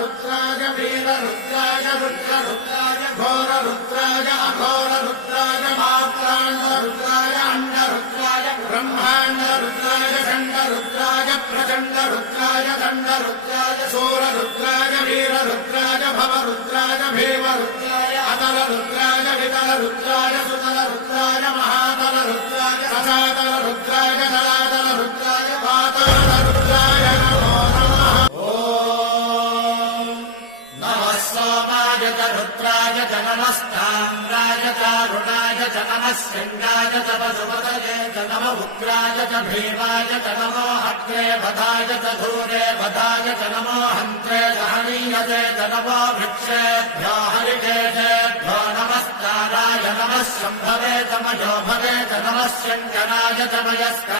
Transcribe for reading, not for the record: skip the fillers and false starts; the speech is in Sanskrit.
रुद्राय वीररुद्राय रुद्ररुद्राय घोररुद्राय अघोररुद्राय मात्राण्डरुद्राय अण्डरुद्राय ब्रह्माण्डरुद्राय चण्डरुद्राय प्रचण्डरुद्राय दण्डरुद्राय शूररुद्राय वीररुद्राय भवरुद्राय भीमरुद्राय अतलरुद्राय वितलरुद्राय सुतलरुद्राय महातलरुद्राय रसातलरुद्राय जलातलरुद्राय पातालरुद्राय नमो नमः। ॐ नमः सोमाय च रुद्राय च नमस्ताम्राय च रुणाय च नमः शृङ्गाय च वसुपतये च नमः उग्राय च भीमाय च नमो अग्रे वधाय च धूरे वधाय च नमो हन्त्रे सहनीयते च नमो वृक्षेभ्यो हरिकेशेभ्यो नमस्काराय नमः शम्भवे च मयो भवे च नमः शङ्कराय च मयस्क